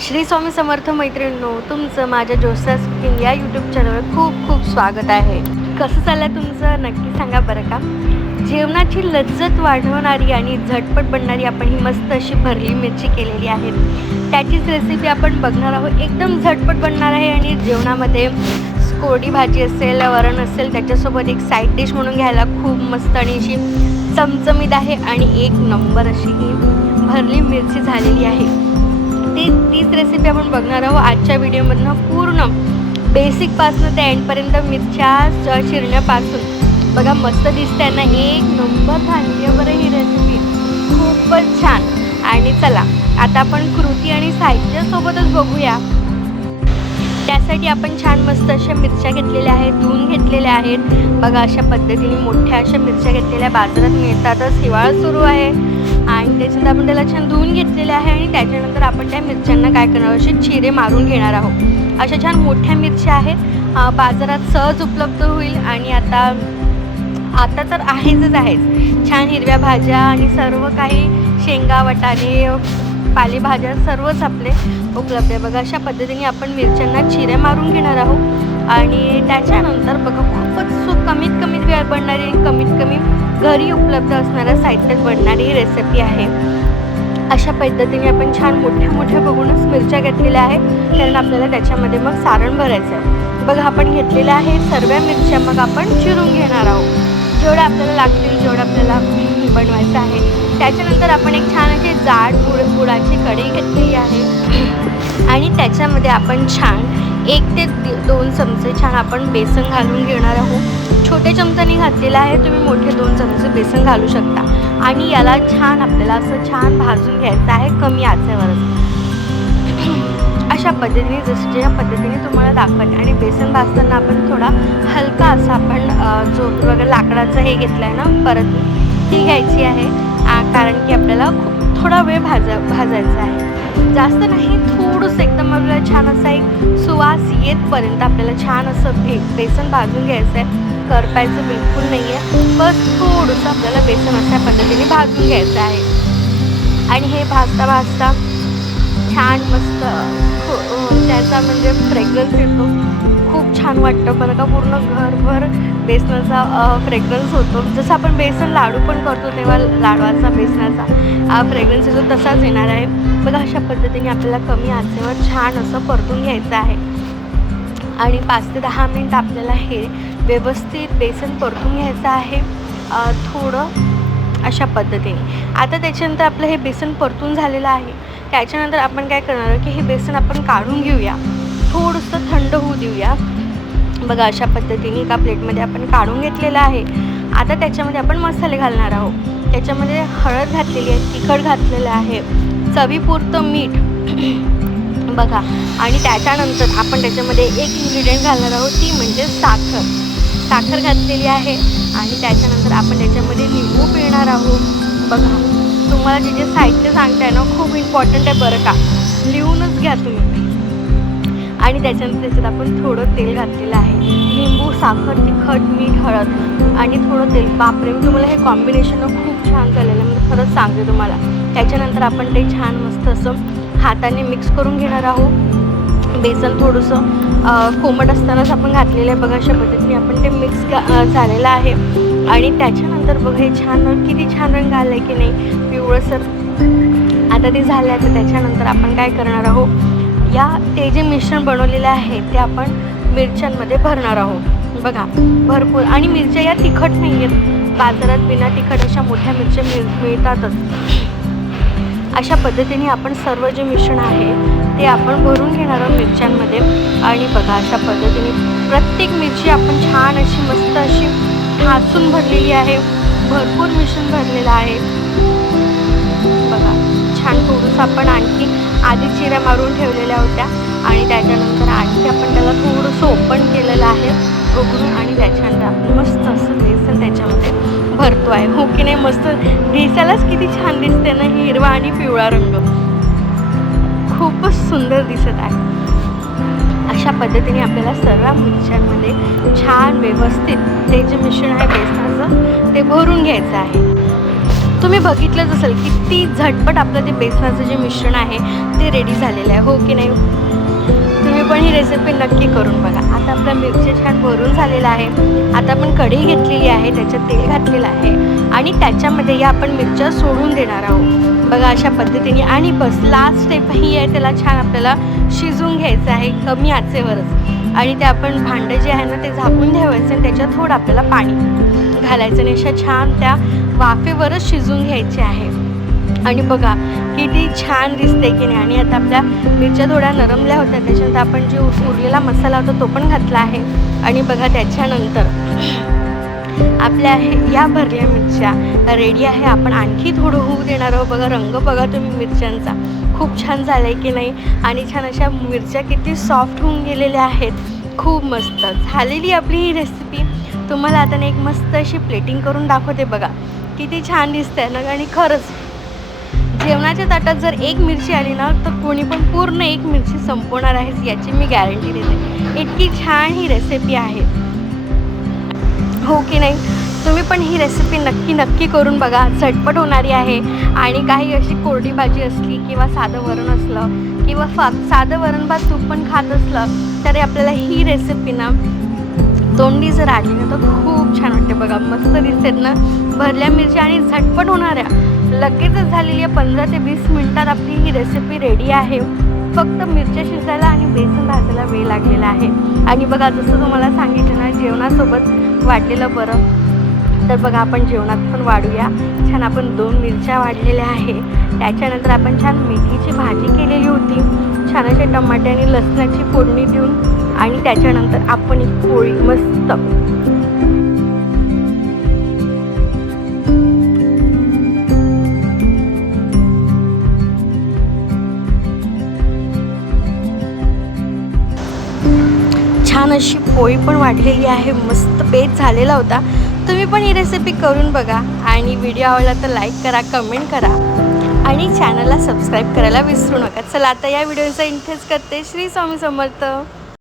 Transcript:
श्री स्वामी समर्थ मैत्रिणींनो तुमचं माझ्या जोसेस कुकिंग या यूट्यूब चॅनलवर खूप खूप स्वागत आहे. कसं चाललं तुमचं? नक्की सांगा बरं का? जेवणाची लज्जत वाढवणारी आणि झटपट बनणारी आपण ही मस्त अशी भरली मिरची केलेली आहे. त्याचीच रेसिपी आपण बघणार आहोत. एकदम झटपट बनणार आहे आणि जेवणामध्ये कोरडी भाजी असेल वरण असेल त्याच्यासोबत एक साईड डिश म्हणून घ्यायला खूप मस्त आणि अशी चमचमीत आहे. आणि एक नंबर अशी ही भरली मिरची झालेली आहे. ती तीच रेसिपी आपण बघणार आहोत आजच्या व्हिडिओमधनं पूर्ण बेसिकपासनं ते एंडपर्यंत मिरच्या चिरण्यापासून बघा मस्त दिसते ना एक नंबर झाली आहे बरं ही रेसिपी खूपच छान. आणि चला आता आपण कृती आणि साहित्यासोबतच बघूया. त्यासाठी आपण छान मस्त अशा मिरच्या घेतलेल्या आहेत धुवून घेतलेल्या आहेत. बघा अशा पद्धतीने मोठ्या अशा मिरच्या घेतलेल्या. बाजारात मिळतातच हिवाळा सुरू आहे. आणि त्याच्यात आपण त्याला छान धुवून घेतलेले आहे आणि त्याच्यानंतर आपण त्या मिरच्यांना काय करणार असे चिरे मारून घेणार आहोत. अशा छान मोठ्या मिरच्या आहेत. बाजारात सहज उपलब्ध होईल आणि आता आता तर आहेच आहेच छान हिरव्या भाज्या आणि सर्व काही शेंगा वटाणे पालेभाज्या सर्वच आपले उपलब्ध आहे. बघा अशा पद्धतीने आपण मिरच्यांना चिऱ्या मारून घेणार आहोत. आणि त्याच्यानंतर बघा खूपच कमीत कमीत वेळ पडणारी कमीत कमी घरी उपलब्ध असणाऱ्या साहित्यात बनणारी ही रेसिपी आहे. अशा पद्धतीने आपण छान मोठ्या मोठ्या बघूनच मिरच्या घेतलेल्या आहेत. कारण आपल्याला त्याच्यामध्ये मग सारण भरायचं आहे. बघा आपण घेतलेल्या आहे सर्व मिरच्या मग आपण चिरून घेणार आहोत. जेवढ्या आपल्याला लागतील जेवढं आपल्याला बनवायचं आहे. त्याच्यानंतर आपण एक छान अशी जाड गुळ गुळाची कढी घेतलेली आहे. आणि त्याच्यामध्ये आपण छान एक ते दोन चमचे छान आपण बेसन घालून घेणार आहोत. छोटे चमचाने घातलेला आहे तुम्ही मोठे दोन चमचे बेसन घालू शकता. आणि याला छान आपल्याला असं छान भाजून घ्यायचं आहे कमी आचेवरच. अशा पद्धतीने जसं ज्या पद्धतीने तुम्हाला दाखवते. आणि बेसन भाजताना आपण थोडा हलका असा आपण जो वगैरे लाकडाचं हे घेतलं आहे ना परत ती घ्यायची आहे. कारण की आपल्याला खूप थोडा वेळ भाजा भाजायचा आहे. जास्त नाही थोडंसं एकदम आपल्याला छान असा एक सुवास येतपर्यंत आपल्याला छान असं भे बेसन भाजून घ्यायचं आहे करपायचं बिलकुल नाही आहे बस थोडंसं आपल्याला बेसन अशा पद्धतीने भाजून घ्यायचं आहे. आणि हे भाजता भाजता छान मस्त हो, त्याचा म्हणजे फ्रेग्रन्स येतो. खूप छान वाटतं. बरं का पूर्ण घरभर बेसनाचा फ्रेग्रन्स होतो. जसं आपण बेसन लाडू पण करतो तेव्हा लाडवाचा बेसनाचा हा फ्रेग्रन्स येतो तसाच येणार आहे. बघा अशा पद्धतीने आपल्याला कमी आचेवर छान असं परतून घ्यायचं आहे. आणि पाच ते दहा मिनिट आपल्याला हे व्यवस्थित बेसन परतून घ्यायचं आहे थोडं अशा पद्धतीने. आता त्याच्यानंतर आपलं हे बेसन परतून झालेलं आहे. त्याच्यानंतर आपण काय करणार आहोत की हे बेसन आपण काढून घेऊया. थोडंसं थंड होऊ देऊया. बघा अशा पद्धतीने एका प्लेटमध्ये आपण काढून घेतलेलं आहे. आता त्याच्यामध्ये आपण मसाले घालणार आहोत. त्याच्यामध्ये हळद घातलेली आहे तिखट घातलेलं आहे चवीपुरतं मीठ. बघा आणि त्याच्यानंतर आपण त्याच्यामध्ये एक इन्ग्रेडियंट घालणार आहोत ती म्हणजे साखर. साखर घातलेली आहे आणि त्याच्यानंतर आपण त्याच्यामध्ये लिंबू पिळणार आहोत. बघा तुम्हाला जे जे साहित्य सांगताय ना खूप इम्पॉर्टंट आहे बरं का. लिहूनच घ्या तुम्ही. आणि त्याच्यानंतर त्याच्यात आपण थोडं तेल घातलेलं आहे. लिंबू साखर तिखट मीठ हळद आणि थोडं तेल. बापरे मी तुम्हाला हे कॉम्बिनेशन खूप छान झालेलं आहे. मी खरंच सांगते तुम्हाला. त्याच्यानंतर आपण ते छान मस्त असं हाताने मिक्स करून घेणार आहोत. बेसन थोडंसं कोमट असतानाच आपण घातलेलं आहे. बघा अशा पद्धतीने आपण ते मिक्स झालेलं आहे. आणि त्याच्यानंतर बघा हे छान किती छान रंग आला आहे की नाही. पिवळसर. आता ते झालं आहे तर त्याच्यानंतर आपण काय करणार आहोत? या ते जे मिश्रण बनवलेलं आहे ते आपण मिरच्यांमध्ये भरणार आहोत. बघा भरपूर. आणि मिरच्या या तिखट नाही आहेत बाजारात बिना तिखट अशा मोठ्या मिरच्या मिळ मिळतातच. अशा पद्धतीने आपण सर्व जे मिश्रण आहे ते आपण भरून घेणार आहोत मिरच्यांमध्ये. आणि बघा अशा पद्धतीने प्रत्येक मिरची आपण छान अशी मस्त अशी ठासून भरलेली आहे. भरपूर मिश्रण भरलेलं आहे. बघा छान थोडंसं आपण आणखी आधी चिऱ्या मारून ठेवलेल्या होत्या. आणि त्याच्यानंतर आणखी आपण त्याला थोडंसं ओपन केलेलं आहे. उघडून आणि त्याच्यानंतर आपण मस्त असं बेसन त्याच्यामध्ये भरतो आहे. हो की नाही? मस्त दिसायलाच किती छान दिसते ना हिरवा आणि पिवळा रंग. खूपच सुंदर दिसत आहे. अशा पद्धतीने आपल्याला सर्व मिरच्यांमध्ये छान व्यवस्थित ते जे मिश्रण आहे बेसनाचं ते भरून घ्यायचं आहे. तुम्ही बघितलंच असेल किती झटपट आपलं ते बेसनाचं जे मिश्रण आहे ते रेडी झालेलं आहे. हो की नाही? आपण ही रेसिपी नक्की करून बघा. आता आपला मिरची छान भरून झालेला आहे. आता आपण कढी घेतलेली आहे त्याच्यात तेल घातलेलं आहे आणि त्याच्यामध्ये या आपण मिरच्या सोडून देणार आहोत. बघा अशा पद्धतीने आणि बस लास्ट स्टेप ही आहे त्याला छान आपल्याला शिजून घ्यायचं आहे कमी आचेवरच. आणि ते आपण भांडं जे आहे ना ते झाकून ठेवायचं आणि त्याच्यात थोडं आपल्याला पाणी घालायचं आणि अशा छान त्या वाफेवरच शिजून घ्यायचे आहे. आणि बघा किती छान दिसते की नाही? आणि आता आपल्या मिरच्या थोड्या नरमल्या होत्या त्याच्यानंतर आपण जे उरलेला मसाला होता तो पण घातला आहे. आणि बघा त्याच्यानंतर आपल्या आहे या भरल्या मिरच्या रेडी आहे. आपण आणखी थोडं होऊ देणार आहोत. बघा रंग बघा तुम्ही मिरच्यांचा. खूप छान झाला आहे की नाही? आणि छान अशा मिरच्या किती सॉफ्ट होऊन गेलेल्या आहेत. खूप मस्त. झालेली आपली ही रेसिपी तुम्हाला आता एक मस्त अशी प्लेटिंग करून दाखवते बघा. किती छान दिसते ना? आणि खरंच जेवणाच्या ताटात जर एक मिरची आली ना तर कोणी पण पूर्ण एक मिरची संपवणार आहेच याची मी गॅरंटी देते. इतकी छान ही रेसिपी आहे. हो की नाही? तुम्ही पण ही रेसिपी नक्की नक्की करून बघा. झटपट होणारी आहे. आणि काही अशी कोरडी भाजी असली किंवा साधं वरण असलं किंवा फा साधं वरण भात तूप पण खात असलं तरी आपल्याला ही रेसिपी ना तोंडी जर आली ना तर खूप छान वाटते बघा. मस्त दिसतात ना? भरल्या मिरच्या आणि झटपट होणाऱ्या. लगेचच झालेली आहे पंधरा ते वीस मिनिटात आपली ही रेसिपी रेडी आहे. फक्त मिरच्या शिजायला आणि बेसन भाजायला वेळ लागलेला आहे. आणि बघा जसं तुम्हाला सांगितलं ना जेवणासोबत वाढलेलं बरं. तर बघा आपण जेवणात पण वाढूया. छान आपण दोन मिरच्या वाढलेल्या आहे. त्याच्यानंतर आपण छान मेथीची भाजी केलेली होती. छान असे टमाटे आणि लसणाची फोडणी देऊन. आणि त्याच्यानंतर आपण एक पोळी मस्त. पोळी पण वाढलेली आहे. मस्त पेज झालेला होता. तुम्ही पण ही रेसिपी करून बघा. आणि व्हिडिओ आवडला तर लाईक करा कमेंट करा. आणि चॅनलला सबस्क्राईब करायला विसरू नका. चला आता या व्हिडिओचा इंटरेस्ट करते. श्री स्वामी समर्थ.